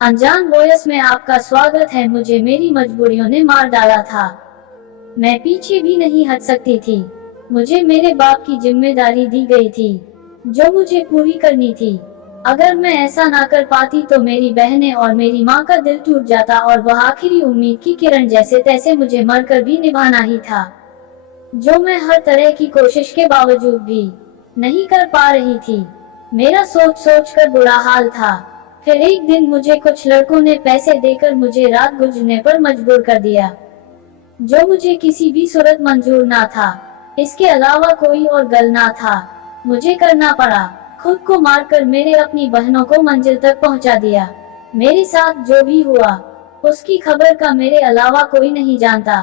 अनजान वॉयस में आपका स्वागत है। मुझे मेरी मजबूरियों ने मार डाला था। मैं पीछे भी नहीं हट सकती थी। मुझे मेरे बाप की जिम्मेदारी दी गई थी जो मुझे पूरी करनी थी। अगर मैं ऐसा ना कर पाती तो मेरी बहनें और मेरी माँ का दिल टूट जाता और वह आखिरी उम्मीद की किरण जैसे तैसे मुझे मरकर भी निभाना ही था, जो मैं हर तरह की कोशिश के बावजूद भी नहीं कर पा रही थी। मेरा सोच सोच कर बुरा हाल था। फिर एक दिन मुझे कुछ लड़कों ने पैसे देकर मुझे रात गुजरने पर मजबूर कर दिया, जो मुझे किसी भी सूरत मंजूर ना था। इसके अलावा कोई और गल ना था। मुझे करना पड़ा। खुद को मारकर मेरे अपनी बहनों को मंजिल तक पहुंचा दिया। मेरे साथ जो भी हुआ उसकी खबर का मेरे अलावा कोई नहीं जानता।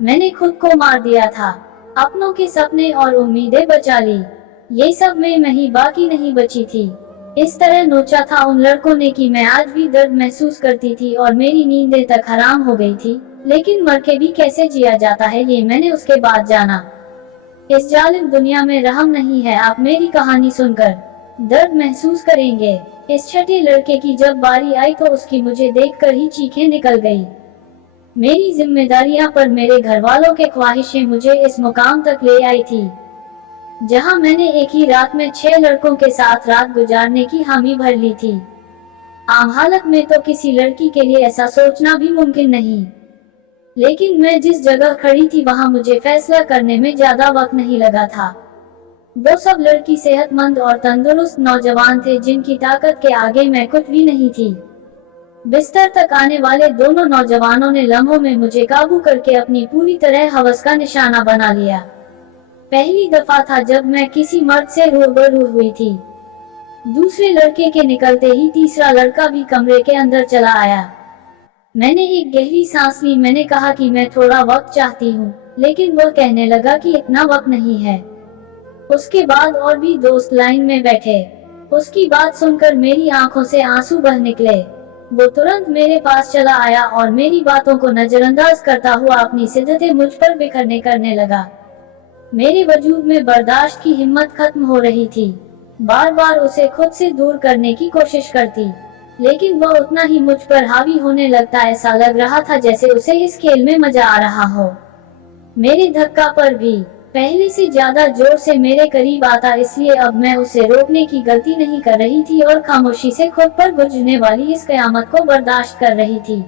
मैंने खुद को मार दिया था। अपनों के सपने और उम्मीदें बचा ली। ये सब मैं ही बाकी नहीं बची थी। इस तरह नोचा था उन लड़कों ने कि मैं आज भी दर्द महसूस करती थी और मेरी नींदें तक हराम हो गई थी। लेकिन मर के भी कैसे जिया जाता है ये मैंने उसके बाद जाना। इस जालिम दुनिया में रहम नहीं है। आप मेरी कहानी सुनकर दर्द महसूस करेंगे। इस छठे लड़के की जब बारी आई तो उसकी मुझे देखकर ही चीखें निकल गई। मेरी जिम्मेदारियां पर मेरे घर वालों के ख्वाहिशें मुझे इस मुकाम तक ले आई थी जहां मैंने एक ही रात में 6 लड़कों के साथ रात गुजारने की हामी भर ली थी। आम हालत में तो किसी लड़की के लिए ऐसा सोचना भी मुमकिन नहीं, लेकिन मैं जिस जगह खड़ी थी वहां मुझे फैसला करने में ज्यादा वक्त नहीं लगा था। वो सब लड़की सेहतमंद और तंदुरुस्त नौजवान थे जिनकी ताकत के आगे मैं कुछ भी नहीं थी। बिस्तर तक आने वाले दोनों नौजवानों ने लम्हों में मुझे काबू करके अपनी पूरी तरह हवस का निशाना बना लिया। पहली दफा था जब मैं किसी मर्द से रूबरू हुई थी। दूसरे लड़के के निकलते ही तीसरा लड़का भी कमरे के अंदर चला आया। मैंने एक गहरी सांस ली। मैंने कहा कि मैं थोड़ा वक्त चाहती हूँ, लेकिन वह कहने लगा कि इतना वक्त नहीं है। उसके बाद और भी दोस्त लाइन में बैठे। उसकी बात सुनकर मेरी आंखों से आंसू बह निकले। वो तुरंत मेरे पास चला आया और मेरी बातों को नजरअंदाज करता हुआ अपनी सिद्दतें मुझ पर बिखरने करने लगा। मेरे वजूद में बर्दाश्त की हिम्मत खत्म हो रही थी। बार बार उसे खुद से दूर करने की कोशिश करती, लेकिन वह उतना ही मुझ पर हावी होने लगता। ऐसा लग रहा था जैसे उसे इस खेल में मजा आ रहा हो। मेरे धक्का पर भी पहले से ज्यादा जोर से मेरे करीब आता, इसलिए अब मैं उसे रोकने की गलती नहीं कर रही थी और खामोशी से खुद पर गुजरने वाली इस कयामत को बर्दाश्त कर रही थी।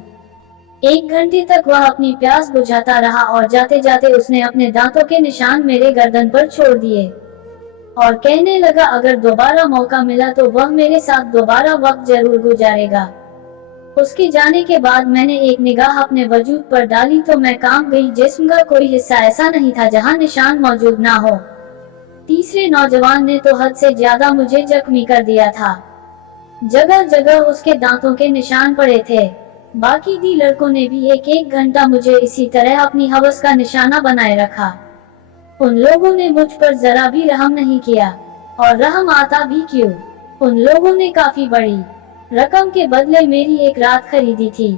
1 घंटे तक वह अपनी प्यास बुझाता रहा और जाते जाते उसने अपने दांतों के निशान मेरे गर्दन पर छोड़ दिए और कहने लगा अगर दोबारा मौका मिला तो वह मेरे साथ दोबारा वक्त जरूर गुजारेगा। उसके जाने के बाद मैंने एक निगाह अपने वजूद पर डाली तो मैं कांप गई। जिस्म का कोई हिस्सा ऐसा नहीं था जहां निशान मौजूद ना हो। तीसरे नौजवान ने तो हद से ज्यादा मुझे जख्मी कर दिया था। जगह जगह उसके दांतों के निशान पड़े थे। बाकी दी लड़कों ने भी एक एक घंटा मुझे इसी तरह अपनी हवस का निशाना बनाए रखा। उन लोगों ने मुझ पर जरा भी रहम नहीं किया, और रहम आता भी क्यों। उन लोगों ने काफी बड़ी रकम के बदले मेरी एक रात खरीदी थी।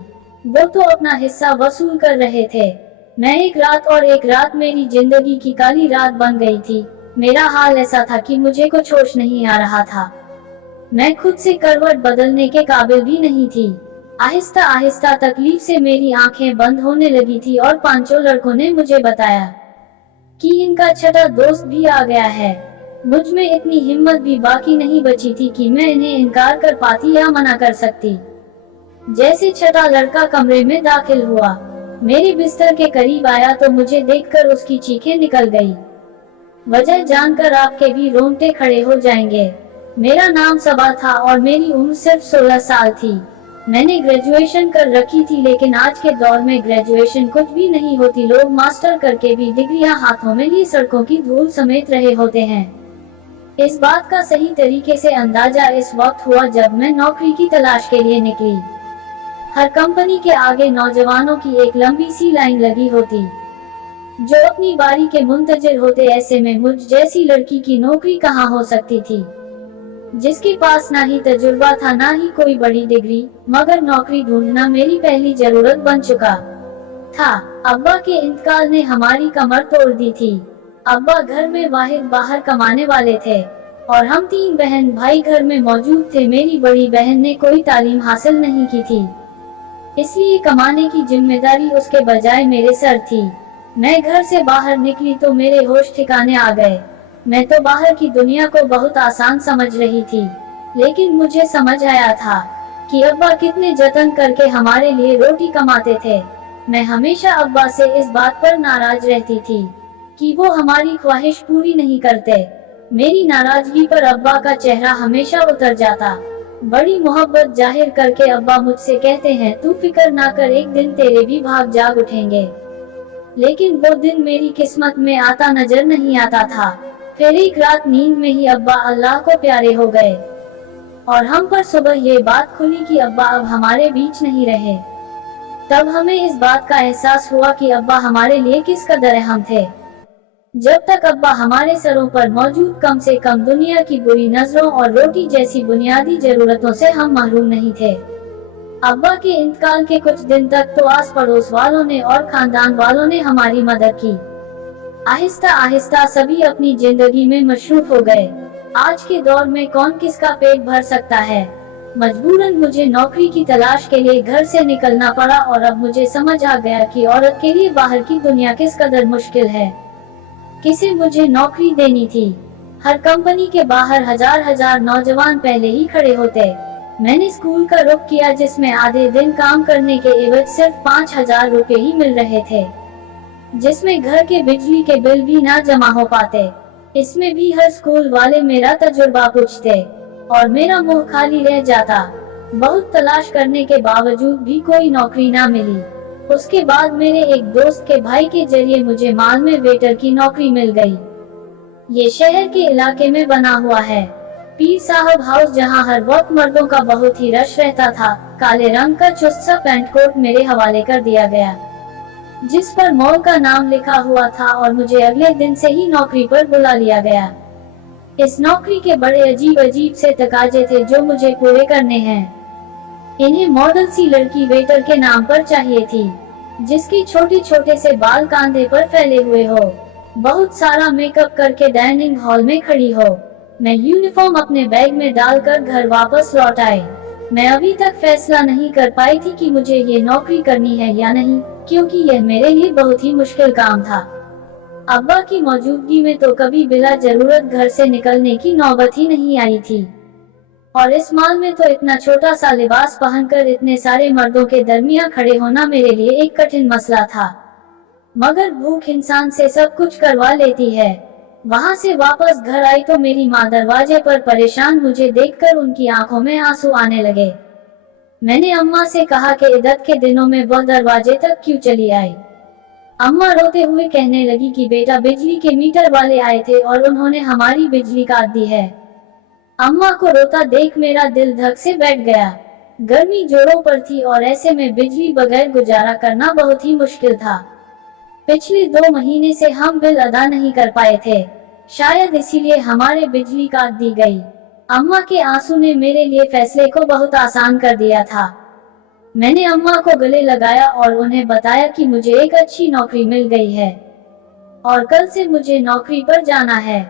वो तो अपना हिस्सा वसूल कर रहे थे। मैं एक रात और एक रात मेरी जिंदगी की काली रात बन गई थी। मेरा हाल ऐसा था कि मुझे कुछ होश नहीं आ रहा था। मैं खुद से करवट बदलने के काबिल भी नहीं थी। आहिस्ता आहिस्ता तकलीफ से मेरी आंखें बंद होने लगी थी और 5 लड़कों ने मुझे बताया कि इनका छठा दोस्त भी आ गया है। मुझ में इतनी हिम्मत भी बाकी नहीं बची थी कि मैं इन्हें इनकार कर पाती या मना कर सकती। जैसे छठा लड़का कमरे में दाखिल हुआ, मेरे बिस्तर के करीब आया तो मुझे देखकर उसकी चीखें निकल गई। वजह जानकर आपके भी रोंगटे खड़े हो जाएंगे। मेरा नाम सबा था और मेरी उम्र सिर्फ 16 साल थी। मैंने ग्रेजुएशन कर रखी थी, लेकिन आज के दौर में ग्रेजुएशन कुछ भी नहीं होती। लोग मास्टर करके भी डिग्रियां हाथों में लिए सड़कों की धूल समेट रहे होते हैं। इस बात का सही तरीके से अंदाजा इस वक्त हुआ जब मैं नौकरी की तलाश के लिए निकली। हर कंपनी के आगे नौजवानों की एक लंबी सी लाइन लगी होती जो अपनी बारी के मुंतजिर होते। ऐसे में मुझ जैसी लड़की की नौकरी कहाँ हो सकती थी, जिसके पास ना ही तजुर्बा था ना ही कोई बड़ी डिग्री। मगर नौकरी ढूंढना मेरी पहली जरूरत बन चुका था। अब्बा के इंतकाल ने हमारी कमर तोड़ दी थी। अब्बा घर में वाहिद बाहर कमाने वाले थे और हम 3 बहन भाई घर में मौजूद थे। मेरी बड़ी बहन ने कोई तालीम हासिल नहीं की थी, इसलिए कमाने की जिम्मेदारी उसके बजाय मेरे सर थी। मैं घर से बाहर निकली तो मेरे होश ठिकाने आ गए। मैं तो बाहर की दुनिया को बहुत आसान समझ रही थी, लेकिन मुझे समझ आया था कि अब्बा कितने जतन करके हमारे लिए रोटी कमाते थे। मैं हमेशा अब्बा से इस बात पर नाराज रहती थी कि वो हमारी ख्वाहिश पूरी नहीं करते। मेरी नाराजगी पर अब्बा का चेहरा हमेशा उतर जाता। बड़ी मोहब्बत जाहिर करके अब्बा मुझसे कहते हैं, तू फिक्र ना कर, एक दिन तेरे भी भाग जाग उठेंगे। लेकिन वो दिन मेरी किस्मत में आता नजर नहीं आता था। फिर एक रात नींद में ही अब्बा अल्लाह को प्यारे हो गए और हम पर सुबह ये बात खुली कि अब्बा अब हमारे बीच नहीं रहे। तब हमें इस बात का एहसास हुआ कि अब्बा हमारे लिए किस कदर अहम थे। जब तक अब्बा हमारे सरों पर मौजूद, कम से कम दुनिया की बुरी नजरों और रोटी जैसी बुनियादी जरूरतों से हम महरूम नहीं थे। अब्बा के इंतकाल के कुछ दिन तक तो आस पड़ोस वालों ने और खानदान वालों ने हमारी मदद की। आहिस्ता आहिस्ता सभी अपनी जिंदगी में मशरूफ हो गए। आज के दौर में कौन किसका पेट भर सकता है। मजबूरन मुझे नौकरी की तलाश के लिए घर से निकलना पड़ा और अब मुझे समझ आ गया कि औरत के लिए बाहर की दुनिया किस कदर मुश्किल है। किसे मुझे नौकरी देनी थी। हर कंपनी के बाहर हजार हजार नौजवान पहले ही खड़े होते। मैंने स्कूल का रुख किया, जिसमें आधे दिन काम करने के एवज सिर्फ 5,000 रुपए ही मिल रहे थे, जिसमें घर के बिजली के बिल भी ना जमा हो पाते। इसमें भी हर स्कूल वाले मेरा तजुर्बा पूछते और मेरा मुंह खाली रह जाता। बहुत तलाश करने के बावजूद भी कोई नौकरी ना मिली। उसके बाद मेरे एक दोस्त के भाई के जरिए मुझे माल में वेटर की नौकरी मिल गई। ये शहर के इलाके में बना हुआ है, पीर साहब हाउस, जहां हर वक्त मर्दों का बहुत ही रश रहता था। काले रंग का चुस्त सा पैंट कोट मेरे हवाले कर दिया गया, जिस पर मॉल का नाम लिखा हुआ था, और मुझे अगले दिन से ही नौकरी पर बुला लिया गया। इस नौकरी के बड़े अजीब अजीब से तकाजे थे जो मुझे पूरे करने हैं। इन्हें मॉडल सी लड़की वेटर के नाम पर चाहिए थी, जिसकी छोटे छोटे से बाल कांधे पर फैले हुए हो, बहुत सारा मेकअप करके डाइनिंग हॉल में खड़ी हो। मैं यूनिफॉर्म अपने बैग में डालकर घर वापस लौट आई। मैं अभी तक फैसला नहीं कर पाई थी कि मुझे ये नौकरी करनी है या नहीं, क्योंकि यह मेरे लिए बहुत ही मुश्किल काम था। अब्बा की मौजूदगी में तो कभी बिला जरूरत घर से निकलने की नौबत ही नहीं आई थी, और इस माल में तो इतना छोटा सा लिबास पहनकर इतने सारे मर्दों के दरमियान खड़े होना मेरे लिए एक कठिन मसला था। मगर भूख इंसान से सब कुछ करवा लेती है। वहाँ से वापस घर आई तो मेरी माँ दरवाजे पर परेशान मुझे देखकर उनकी आंखों में आंसू आने लगे। मैंने अम्मा से कहा कि इद्दत के दिनों में वह दरवाजे तक क्यों चली आई। अम्मा रोते हुए कहने लगी कि बेटा, बिजली के मीटर वाले आए थे और उन्होंने हमारी बिजली काट दी है। अम्मा को रोता देख मेरा दिल धक से बैठ गया। गर्मी जोरों पर थी और ऐसे में बिजली बगैर गुजारा करना बहुत ही मुश्किल था। पिछले 2 महीने से हम बिल अदा नहीं कर पाए थे, शायद इसीलिए हमारे बिजली काट दी गई। अम्मा के आंसू ने मेरे लिए फैसले को बहुत आसान कर दिया था। मैंने अम्मा को गले लगाया और उन्हें बताया कि मुझे एक अच्छी नौकरी मिल गई है और कल से मुझे नौकरी पर जाना है।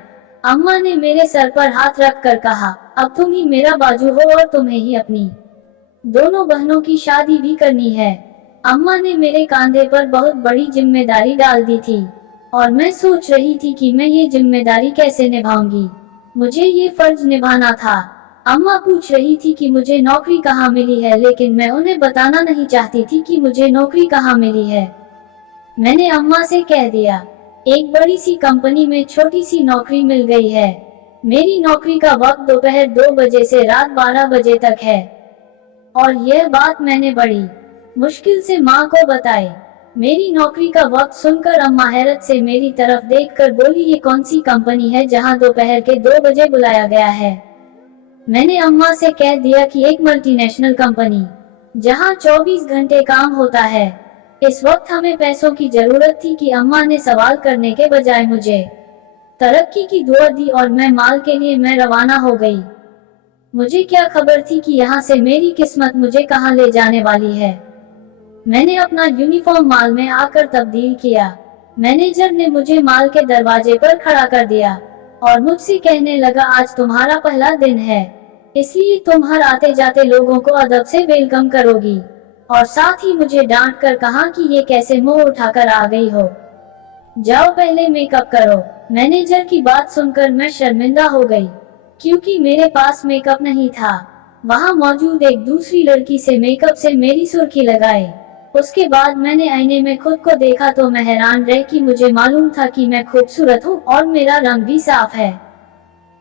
अम्मा ने मेरे सर पर हाथ रख कर कहा, अब तुम ही मेरा बाजू हो और तुम्हें ही अपनी दोनों बहनों की शादी भी करनी है। अम्मा ने मेरे कांधे पर बहुत बड़ी जिम्मेदारी डाल दी थी और मैं सोच रही थी कि मैं ये जिम्मेदारी कैसे निभाऊंगी। मुझे ये फर्ज निभाना था। अम्मा पूछ रही थी कि मुझे नौकरी कहाँ मिली है, लेकिन मैं उन्हें बताना नहीं चाहती थी कि मुझे नौकरी कहाँ मिली है। मैंने अम्मा से कह दिया, एक बड़ी सी कंपनी में छोटी सी नौकरी मिल गई है। मेरी नौकरी का वक्त दोपहर 2 बजे से रात 12 बजे तक है। और यह बात मैंने बड़ी मुश्किल से माँ को बताई। मेरी नौकरी का वक्त सुनकर अम्मा हैरत से मेरी तरफ देखकर बोली, ये कौन सी कंपनी है जहाँ दोपहर के 2 बजे बुलाया गया है। मैंने अम्मा से कह दिया कि एक मल्टीनेशनल कंपनी जहाँ 24 घंटे काम होता है। इस वक्त हमें पैसों की जरूरत थी कि अम्मा ने सवाल करने के बजाय मुझे तरक्की की दुआ दी और मैं रवाना हो गई। मुझे क्या खबर थी कि यहाँ से मेरी किस्मत मुझे कहाँ ले जाने वाली है। मैंने अपना यूनिफॉर्म माल में आकर तब्दील किया। मैनेजर ने मुझे माल के दरवाजे पर खड़ा कर दिया। और मुझसे कहने लगा, आज तुम्हारा पहला दिन है, इसलिए तुम हर आते जाते लोगों को अदब से वेलकम करोगी। और साथ ही मुझे डांट कर कहा कि ये कैसे मुंह उठाकर आ गई हो, जाओ पहले मेकअप करो। मैनेजर की बात सुनकर मैं शर्मिंदा हो गई, क्योंकि मेरे पास मेकअप नहीं था। वहां मौजूद एक दूसरी लड़की से मेकअप से मेरी सुर्खी लगाए। उसके बाद मैंने आईने में खुद को देखा तो मैं हैरान रह कि मुझे मालूम था कि मैं खूबसूरत हूँ और मेरा रंग भी साफ है।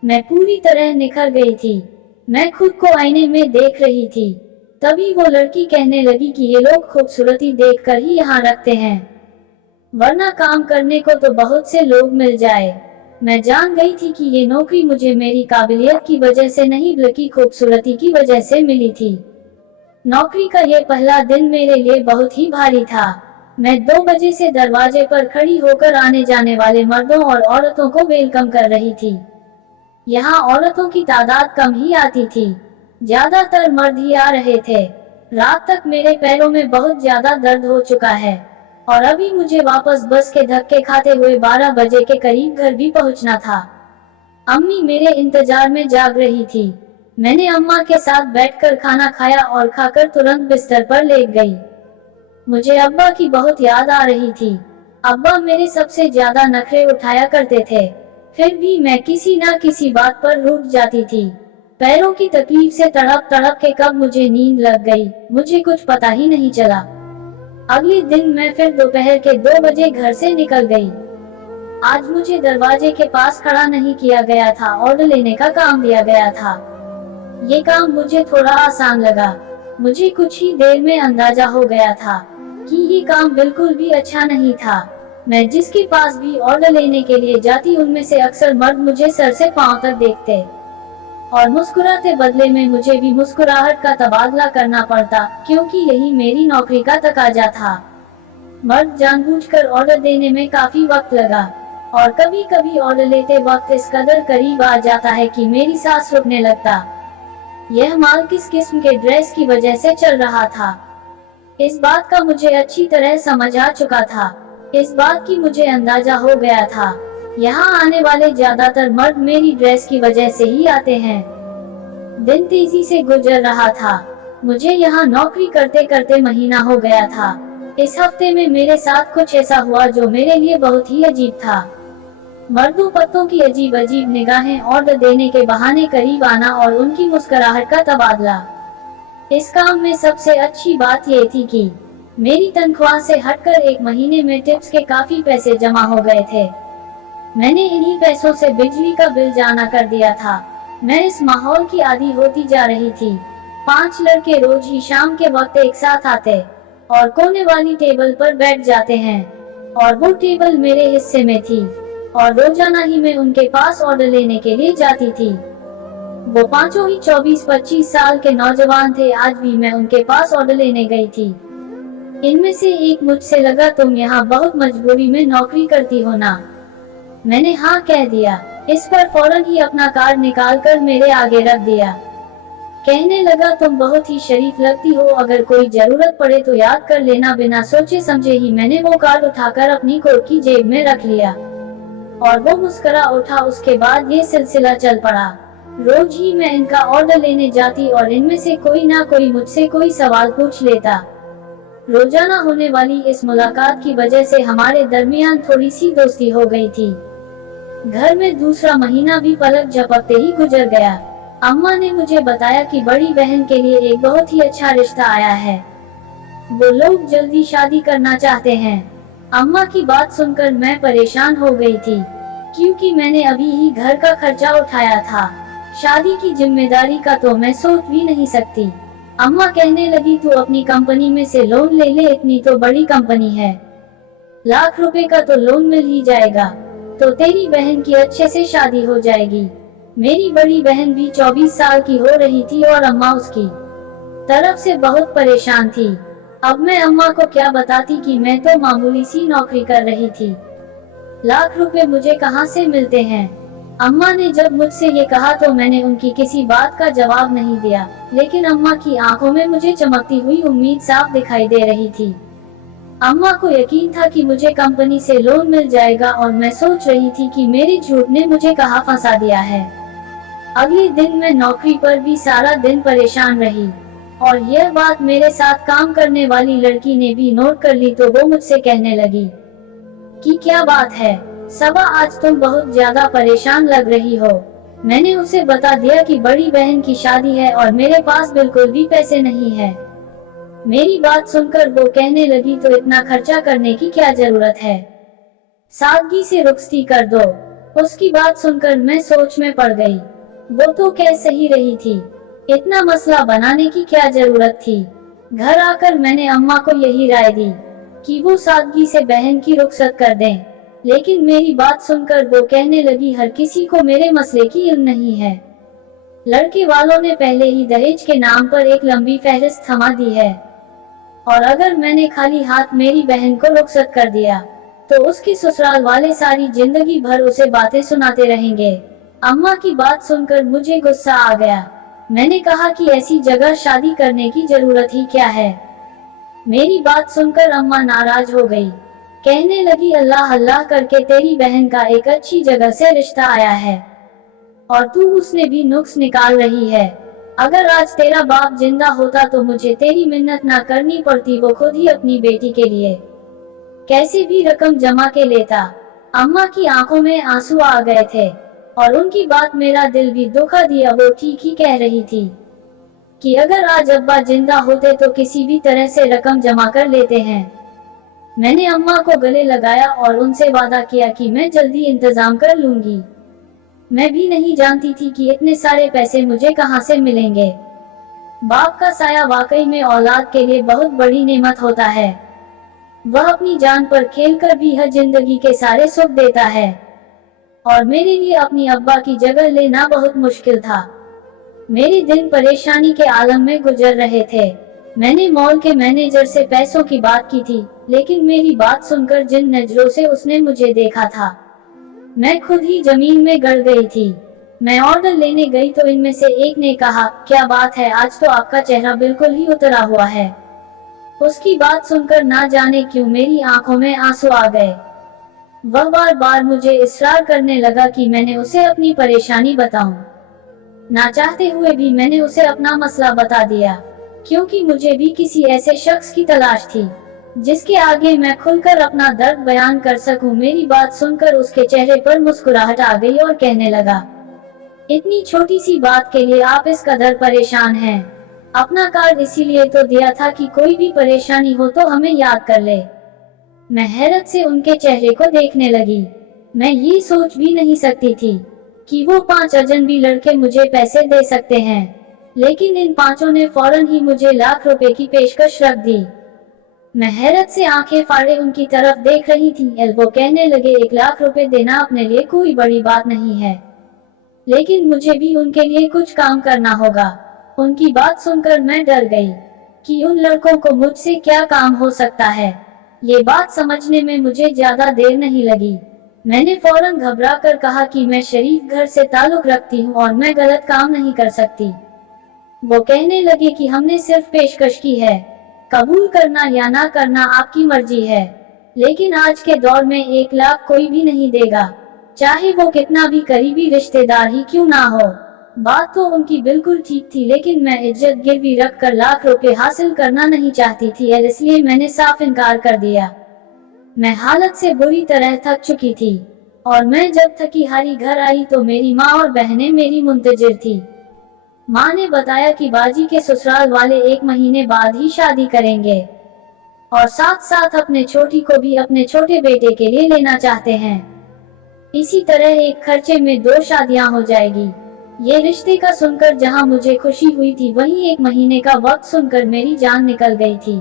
मैं पूरी तरह निखर गई थी। मैं खुद को आईने में देख रही थी। तभी वो लड़की कहने लगी कि ये लोग खूबसूरती देखकर ही यहाँ रखते हैं, वरना काम करने को तो बहुत से लोग मिल जाए। मैं जान गई थी कि ये नौकरी मुझे मेरी काबिलियत की वजह से नहीं बल्कि खूबसूरती की वजह से मिली थी। नौकरी का ये पहला दिन मेरे लिए बहुत ही भारी था। मैं 2 बजे से दरवाजे पर खड़ी होकर आने जाने वाले मर्दों और औरतों को वेलकम कर रही थी। यहाँ औरतों की तादाद कम ही आती थी, ज्यादातर मर्द ही आ रहे थे। रात तक मेरे पैरों में बहुत ज्यादा दर्द हो चुका है और अभी मुझे वापस बस के धक्के खाते हुए 12 बजे के करीब घर भी पहुंचना था। अम्मी मेरे इंतजार में जाग रही थी। मैंने अम्मा के साथ बैठकर खाना खाया और खाकर तुरंत बिस्तर पर लेट गई। मुझे अब्बा की बहुत याद आ रही थी। अब्बा मेरे सबसे ज्यादा नखरे उठाया करते थे, फिर भी मैं किसी ना किसी बात पर रूठ जाती थी। पैरों की तकलीफ से तड़प तड़प के कब मुझे नींद लग गई, मुझे कुछ पता ही नहीं चला। अगले दिन मैं फिर दोपहर के 2 बजे घर से निकल गई। आज मुझे दरवाजे के पास खड़ा नहीं किया गया था, ऑर्डर लेने का काम दिया गया था। ये काम मुझे थोड़ा आसान लगा। मुझे कुछ ही देर में अंदाजा हो गया था कि ये काम बिल्कुल भी अच्छा नहीं था। मैं जिसके पास भी ऑर्डर लेने के लिए जाती उनमें से अक्सर मर्द मुझे सर से पांव तक देखते और मुस्कुराते, बदले में मुझे भी मुस्कुराहट का तबादला करना पड़ता, क्योंकि यही मेरी नौकरी का तकाजा था। मर्द जानबूझकर ऑर्डर देने में काफी वक्त लगा और कभी कभी ऑर्डर लेते वक्त इस कदर करीब आ जाता है कि मेरी सांस रुकने लगता। यह माल किस किस्म के ड्रेस की वजह से चल रहा था, इस बात का मुझे अच्छी तरह समझ आ चुका था। इस बात की मुझे अंदाजा हो गया था, यहाँ आने वाले ज्यादातर मर्द मेरी ड्रेस की वजह से ही आते हैं। दिन तेजी से गुजर रहा था। मुझे यहाँ नौकरी करते करते महीना हो गया था। इस हफ्ते में मेरे साथ कुछ ऐसा हुआ जो मेरे लिए बहुत ही अजीब था। मर्दों पत्तों की अजीब अजीब निगाहें, ऑर्डर देने के बहाने करीब आना और उनकी मुस्कुराहट का तबादला। इस काम में सबसे अच्छी बात ये थी कि मेरी तनख्वाह से हटकर 1 महीने में टिप्स के काफी पैसे जमा हो गए थे। मैंने इन्हीं पैसों से बिजली का बिल जाना कर दिया था। मैं इस माहौल की आदी होती जा रही थी। 5 लड़के रोज ही शाम के वक्त एक साथ आते और कोने वाली टेबल पर बैठ जाते हैं और वो टेबल मेरे हिस्से में थी और रोजाना ही मैं उनके पास ऑर्डर लेने के लिए जाती थी। वो पांचों ही 24-25 साल के नौजवान थे। आज भी मैं उनके पास ऑर्डर लेने गई थी। इनमें से एक मुझसे लगा, तुम यहाँ बहुत मजबूरी में नौकरी करती हो ना? मैंने हाँ कह दिया। इस पर फौरन ही अपना कार्ड निकालकर मेरे आगे रख दिया। कहने लगा, तुम बहुत ही शरीफ लगती हो, अगर कोई जरूरत पड़े तो याद कर लेना। बिना सोचे समझे ही मैंने वो कार्ड उठाकर अपनी कोट की जेब में रख लिया और वो मुस्कुरा उठा। उसके बाद ये सिलसिला चल पड़ा। रोज ही मैं इनका ऑर्डर लेने जाती और इनमें से कोई ना कोई मुझसे कोई सवाल पूछ लेता। रोजाना होने वाली इस मुलाकात की वजह से हमारे दरमियान थोड़ी सी दोस्ती हो गई थी। घर में दूसरा महीना भी पलक झपकते ही गुजर गया। अम्मा ने मुझे बताया कि बड़ी बहन के लिए एक बहुत ही अच्छा रिश्ता आया है, वो लोग जल्दी शादी करना चाहते हैं। अम्मा की बात सुनकर मैं परेशान हो गई थी, क्योंकि मैंने अभी ही घर का खर्चा उठाया था। शादी की जिम्मेदारी का तो मैं सोच भी नहीं सकती। अम्मा कहने लगी, तू अपनी कंपनी में से लोन ले ले, इतनी तो बड़ी कंपनी है, लाख रुपए का तो लोन मिल ही जाएगा, तो तेरी बहन की अच्छे से शादी हो जाएगी। मेरी बड़ी बहन भी 24 साल की हो रही थी और अम्मा उसकी तरफ से बहुत परेशान थी। अब मैं अम्मा को क्या बताती कि मैं तो मामूली सी नौकरी कर रही थी, लाख रुपए मुझे कहां से मिलते हैं। अम्मा ने जब मुझसे ये कहा तो मैंने उनकी किसी बात का जवाब नहीं दिया, लेकिन अम्मा की आंखों में मुझे चमकती हुई उम्मीद साफ दिखाई दे रही थी। अम्मा को यकीन था कि मुझे कंपनी से लोन मिल जाएगा और मैं सोच रही थी कि मेरे झूठ ने मुझे कहाँ फंसा दिया है। अगले दिन मैं नौकरी पर भी सारा दिन परेशान रही और यह बात मेरे साथ काम करने वाली लड़की ने भी नोट कर ली तो वो मुझसे कहने लगी कि क्या बात है सबा, आज तुम बहुत ज्यादा परेशान लग रही हो। मैंने उसे बता दिया कि बड़ी बहन की शादी है और मेरे पास बिल्कुल भी पैसे नहीं है। मेरी बात सुनकर वो कहने लगी तो इतना खर्चा करने की क्या जरूरत है, सादगी से रुखसती कर दो। उसकी बात सुनकर मैं सोच में पड़ गई। वो तो कह सही रही थी, इतना मसला बनाने की क्या जरूरत थी। घर आकर मैंने अम्मा को यही राय दी कि वो सादगी से बहन की रुखसत कर दें, लेकिन मेरी बात सुनकर वो कहने लगी हर किसी को मेरे मसले की इल्म नहीं है। लड़के वालों ने पहले ही दहेज के नाम पर एक लंबी फहरिस्त थमा दी है और अगर मैंने खाली हाथ मेरी बहन को रुखसत कर दिया तो उसके ससुराल वाले सारी जिंदगी भर उसे बातें सुनाते रहेंगे। अम्मा की बात सुनकर मुझे गुस्सा आ गया। मैंने कहा कि ऐसी जगह शादी करने की जरूरत ही क्या है। मेरी बात सुनकर अम्मा नाराज हो गई, कहने लगी अल्लाह अल्लाह करके तेरी बहन का एक अच्छी जगह से रिश्ता आया है और तू उसने भी नुक्स निकाल रही है। अगर आज तेरा बाप जिंदा होता तो मुझे तेरी मिन्नत ना करनी पड़ती, वो खुद ही अपनी बेटी के लिए कैसे भी रकम जमा के लेता। अम्मा की आंखों में आंसू आ गए थे और उनकी बात मेरा दिल भी दुखा दिया। वो ठीक ही कह रही थी कि अगर आज अब्बा जिंदा होते तो किसी भी तरह से रकम जमा कर लेते हैं। मैंने अम्मा को गले लगाया और उनसे वादा किया कि मैं जल्दी इंतजाम कर लूंगी। मैं भी नहीं जानती थी कि इतने सारे पैसे मुझे कहां से मिलेंगे। बाप का साया वाकई में औलाद के लिए बहुत बड़ी नेमत होता है। वह अपनी जान पर खेलकर भी हर जिंदगी के सारे सुख देता है और मेरे लिए अपनी अब्बा की जगह लेना बहुत मुश्किल था। मेरे दिन परेशानी के आलम में गुजर रहे थे। मैंने मॉल के मैनेजर से पैसों की बात की थी, लेकिन मेरी बात सुनकर जिन नजरों से उसने मुझे देखा था मैं खुद ही जमीन में गड़ गई थी। मैं ऑर्डर लेने गई तो इनमें से एक ने कहा क्या बात है, आज तो आपका चेहरा बिल्कुल ही उतरा हुआ है। उसकी बात सुनकर ना जाने क्यों मेरी आंखों में आंसू आ गए। वह बार बार मुझे इसरार करने लगा कि मैंने उसे अपनी परेशानी बताऊं। ना चाहते हुए भी मैंने उसे अपना मसला बता दिया, क्योंकि मुझे भी किसी ऐसे शख्स की तलाश थी जिसके आगे मैं खुलकर अपना दर्द बयान कर सकूं। मेरी बात सुनकर उसके चेहरे पर मुस्कुराहट आ गई और कहने लगा इतनी छोटी सी बात के लिए आप इस कदर परेशान हैं। अपना कार्ड इसीलिए तो दिया था कि कोई भी परेशानी हो तो हमें याद कर ले। मैं हैरत से उनके चेहरे को देखने लगी। मैं ये सोच भी नहीं सकती थी कि वो 5 अजनबी लड़के मुझे पैसे दे सकते हैं, लेकिन इन पांचों ने फौरन ही मुझे लाख रुपए की पेशकश रख दी। मैं हैरत से आंखें फाड़े उनकी तरफ देख रही थी। वो कहने लगे 1 लाख रुपए देना अपने लिए कोई बड़ी बात नहीं है, लेकिन मुझे भी उनके लिए कुछ काम करना होगा। उनकी बात सुनकर मैं डर गई कि उन लड़कों को मुझसे क्या काम हो सकता है। ये बात समझने में मुझे ज्यादा देर नहीं लगी। मैंने फौरन घबरा कर कहा कि मैं शरीफ घर से ताल्लुक रखती हूँ और मैं गलत काम नहीं कर सकती। वो कहने लगे कि हमने सिर्फ पेशकश की है, कबूल करना या ना करना आपकी मर्जी है, लेकिन आज के दौर में 1 लाख कोई भी नहीं देगा, चाहे वो कितना भी करीबी रिश्तेदार ही क्यों ना हो। बात तो उनकी बिल्कुल ठीक थी, लेकिन मैं इज्जत गिरवी रख कर लाख रुपए हासिल करना नहीं चाहती थी, इसलिए मैंने साफ इनकार कर दिया। मैं हालत से बुरी तरह थक चुकी थी और मैं जब थकी हारी घर आई तो मेरी माँ और बहनें मेरी मुंतजिर थी। माँ ने बताया कि बाजी के ससुराल वाले 1 महीने बाद ही शादी करेंगे और साथ साथ अपने छोटी को भी अपने छोटे बेटे के लिए लेना चाहते हैं। इसी तरह एक खर्चे में 2 शादियां हो जाएगी। ये रिश्ते का सुनकर जहां मुझे खुशी हुई थी, वहीं 1 महीने का वक्त सुनकर मेरी जान निकल गई थी।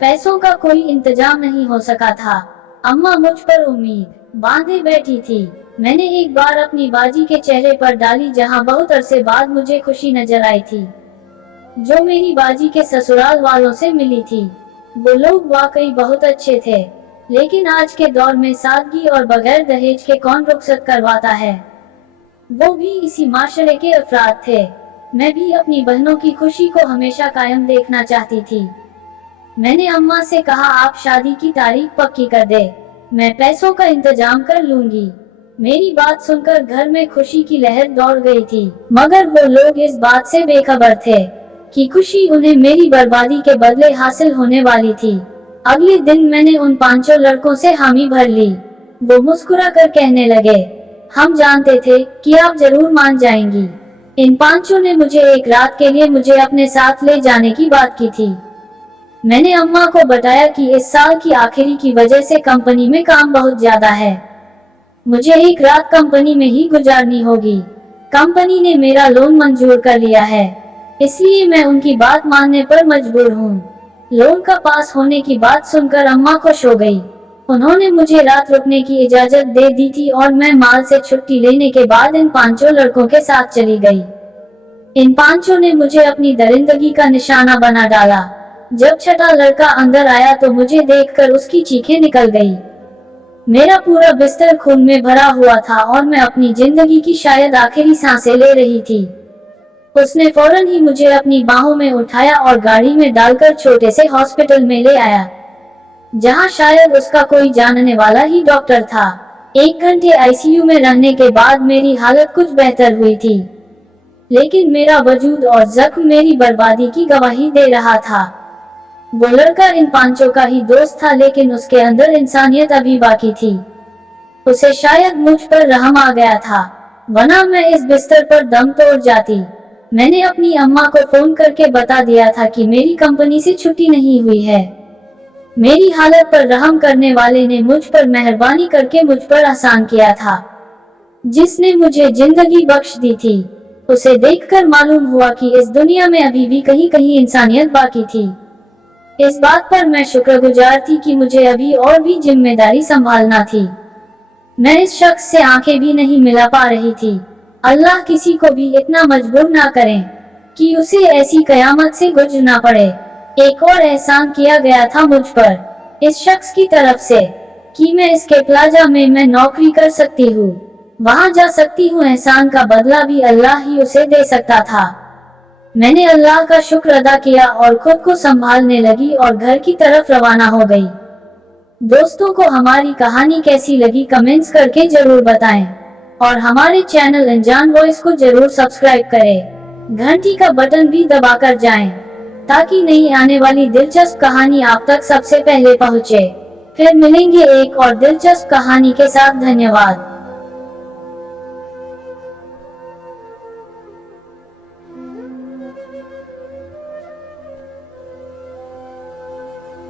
पैसों का कोई इंतजाम नहीं हो सका था। अम्मा मुझ पर उम्मीद बांधे बैठी थी। मैंने एक बार अपनी बाजी के चेहरे पर डाली, जहां बहुत अरसे बाद मुझे खुशी नजर आई थी, जो मेरी बाजी के ससुराल वालों से मिली थी। वो लोग वाकई बहुत अच्छे थे, लेकिन आज के दौर में सादगी और बगैर दहेज के कौन रुखसत करवाता है। वो भी इसी माशरे के अफराद थे। मैं भी अपनी बहनों की खुशी को हमेशा कायम देखना चाहती थी। मैंने अम्मा से कहा आप शादी की तारीख पक्की कर दे, मैं पैसों का इंतजाम कर लूंगी। मेरी बात सुनकर घर में खुशी की लहर दौड़ गई थी, मगर वो लोग इस बात से बेखबर थे कि खुशी उन्हें मेरी बर्बादी के बदले हासिल होने वाली थी। अगले दिन मैंने उन 5 लड़कों से हामी भर ली। वो मुस्कुरा कर कहने लगे, हम जानते थे कि आप जरूर मान जाएंगी। इन 5 ने मुझे एक रात के लिए मुझे अपने साथ ले जाने की बात की थी। मैंने अम्मा को बताया कि इस साल की आखिरी की वजह से कंपनी में काम बहुत ज्यादा है, मुझे एक रात कंपनी में ही गुजारनी होगी। कंपनी ने मेरा लोन मंजूर कर लिया है, इसलिए मैं उनकी बात मानने पर मजबूर हूँ। लोन का पास होने की बात सुनकर अम्मा खुश हो गई। उन्होंने मुझे रात रुकने की इजाजत दे दी थी और मैं माल से छुट्टी लेने के बाद इन 5 लड़कों के साथ चली गई। इन 5 ने मुझे अपनी दरिंदगी का निशाना बना डाला। जब छठा लड़का अंदर आया तो मुझे देखकर उसकी चीखें निकल गई। मेरा पूरा बिस्तर खून में भरा हुआ था और मैं अपनी जिंदगी की शायद आखिरी सांसें ले रही थी। उसने फौरन ही मुझे अपनी बाहों में उठाया और गाड़ी में डालकर छोटे से हॉस्पिटल में ले आया, जहां शायद उसका कोई जानने वाला ही डॉक्टर था। 1 घंटे आईसीयू में रहने के बाद मेरी हालत कुछ बेहतर हुई थी, लेकिन मेरा वजूद और जख्म मेरी बर्बादी की गवाही दे रहा था। वो लड़का इन 5 का ही दोस्त था, लेकिन उसके अंदर इंसानियत अभी बाकी थी। उसे शायद मुझ पर रहम आ गया था, वरना मैं इस बिस्तर पर दम तोड़ जाती। मैंने अपनी अम्मा को फोन करके बता दिया था कि मेरी कंपनी से छुट्टी नहीं हुई है। मेरी हालत पर रहम करने वाले ने मुझ पर मेहरबानी करके मुझ पर एहसान किया था, जिसने मुझे जिंदगी बख्श दी थी। उसे देखकर मालूम हुआ कि इस दुनिया में अभी भी कहीं कहीं इंसानियत बाकी थी। इस बात पर मैं शुक्रगुजार थी कि मुझे अभी और भी जिम्मेदारी संभालना थी। मैं इस शख्स से आंखें भी नहीं मिला पा रही थी। अल्लाह किसी को भी इतना मजबूर ना करें कि उसे ऐसी कयामत से गुजरना पड़े। एक और एहसान किया गया था मुझ पर इस शख्स की तरफ से कि मैं इसके प्लाजा में मैं नौकरी कर सकती हूँ, वहाँ जा सकती हूँ। एहसान का बदला भी अल्लाह ही उसे दे सकता था। मैंने अल्लाह का शुक्र अदा किया और खुद को संभालने लगी और घर की तरफ रवाना हो गई। दोस्तों को हमारी कहानी कैसी लगी कमेंट्स करके जरूर बताएं और हमारे चैनल अनजान वॉइस को जरूर सब्सक्राइब करें। घंटी का बटन भी दबाकर जाएं ताकि नई आने वाली दिलचस्प कहानी आप तक सबसे पहले पहुंचे। फिर मिलेंगे एक और दिलचस्प कहानी के साथ। धन्यवाद।